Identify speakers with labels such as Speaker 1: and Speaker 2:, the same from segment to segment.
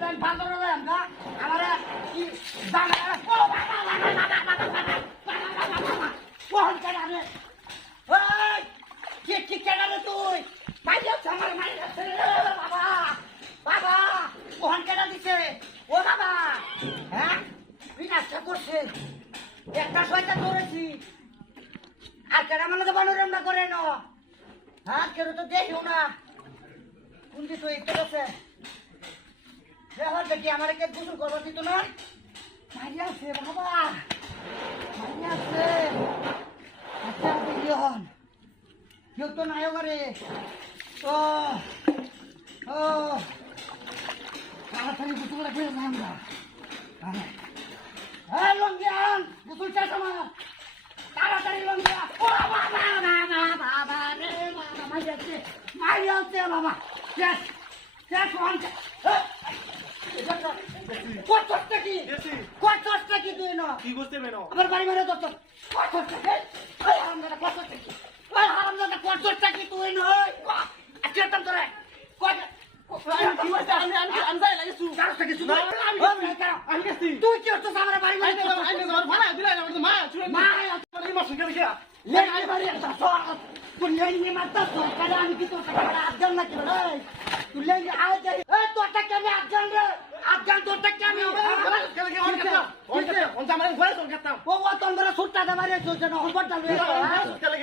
Speaker 1: Time ফাল দেন না আমার কি জানা? ও, বাবা বাবা বাবা বাবা বাবা কোন কেডা ওই, কি কি কেডা তুই? মাইয়া আমার মাইয়া রে বাবা বাবা কোন কেডা দিছে? ও, বাবা হ্যাঁ? বিনাশটা করছে একটা ছয়টা ধরেছি। আর কেডা মানে তো বানুরামটা করে না হ্যাঁ কেউ তো দেখিও না? কোন দিত একটু আছে দেখো দেখি আমার কে গোসল করব দিত না মারি আছে, বাবা। মারি আছে। আচ্ছা বিলিয়ন কেউ তো নাই করে ও ও। তাড়াতাড়ি গোসল রাখবে আমরা। হ্যাঁ। লঙ্গিয়ান গোসল শেষ আমার। তাড়াতাড়ি লঙ্গিয়া ও, বাবা বাবা বাবা রে, বাবা মারি আছে। মারি আছে, বাবা। শেষ। শেষ ওয়ানটা কত কি
Speaker 2: গেছি।
Speaker 1: কত কি তুই না
Speaker 2: কি করতে মেন
Speaker 1: আমার বাড়ি মেরে দত্ত ওই হারামদাদা কত কি ওই কি তুই আজকে তো তোরে? কত
Speaker 2: কি আমি আমি আমি যাই লাগে সু
Speaker 1: কারও থেকে শুধু
Speaker 2: আমি গেছি
Speaker 1: তুই কি হচ্ছিস? আমার বাড়ি
Speaker 2: আমি কি
Speaker 1: তুই কি তোর না কেন তুই আজ এ তোর আমি আজকাল রে? আজকাল তোর টাকা আমি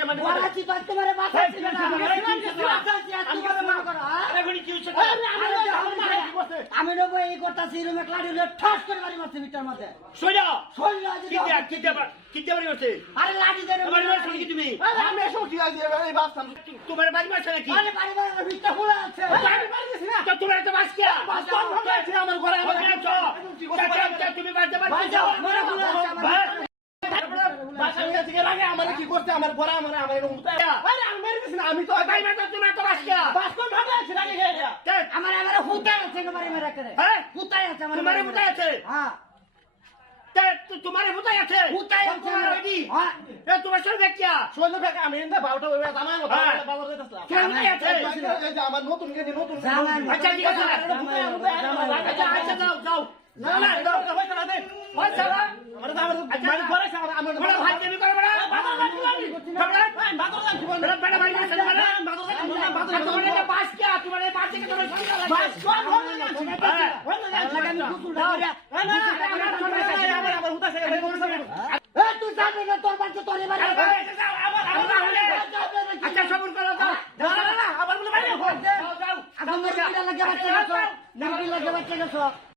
Speaker 2: মানে
Speaker 1: মনে হ্যাঁ? আমি নেব এই কথা সেই রুমে ক্লাডি ঠাস করে বাড়ি মারছে মিটার মধ্যে
Speaker 2: সোজা হচ্ছে
Speaker 1: আরে লাঠি
Speaker 2: তুমি তোমার বাড়ি মারছে নাকি
Speaker 1: আরে বাড়ি বাড়ি মিটার খোলা আছে
Speaker 2: আমি বাড়ি
Speaker 3: আমার ঘরে
Speaker 2: তুমি বাড়িতে
Speaker 1: ভাই মরে আমার
Speaker 3: বাসা গেছে কে লাগে আমার কি করতে আমার ঘরে আমার আমার আমি তো
Speaker 2: তুমি তো বাস কিয়া
Speaker 3: বাসতাম ভাঙাইছে লাগে হে
Speaker 1: আমার আমার হুতাই আছে মেরে করে।
Speaker 2: হ্যাঁ?
Speaker 1: আছে আমার
Speaker 2: তোমার হুতাই আছে?
Speaker 1: হ্যাঁ।
Speaker 2: তোমার হুতাই আছে?
Speaker 1: হুতাই আছে
Speaker 2: তোমার রেডি
Speaker 1: হ্যাঁ
Speaker 2: এ তোমার সঙ্গে দেখিয়া
Speaker 3: শৈল ফেকা আমি এনে বারোটা বেজে জামাই মতো
Speaker 2: হ্যাঁ।
Speaker 3: বাজার যেতেছিলাম
Speaker 2: আছে
Speaker 3: এই যে আমার নতুন গেছি নতুন
Speaker 2: আচ্ছা ঠিক আছে আচ্ছা আচ্ছা যাও যাও
Speaker 3: না না দাও হইছে না দে
Speaker 2: ওই সালা
Speaker 3: আমার আমার মানে ঘরে আমার আমার
Speaker 2: ভাই তুমি করবে না
Speaker 3: বাজার যাচ্ছি আমি
Speaker 2: খবর
Speaker 3: বাজার যাচ্ছি
Speaker 2: বড় বড় ভাই আছে না
Speaker 3: বাজার যাচ্ছি বল বাজার
Speaker 2: তোমার বাস কিয়া তোমার বাস থেকে তোমার লাগে
Speaker 3: বাস কোন হল না হল না
Speaker 1: আমি গুসুল দাও
Speaker 3: না না আমার আমার উঠাছে এই
Speaker 1: তুই যাবি না তোর বাড়িতে তোর বাড়ি
Speaker 2: আচ্ছা সবর করো যাও
Speaker 3: না না না আবার বলে বাইরে হল
Speaker 2: যাও যাও
Speaker 1: আগে মেরে লাগে বাচ্চা গেছো মেরে লাগে বাচ্চা গেছো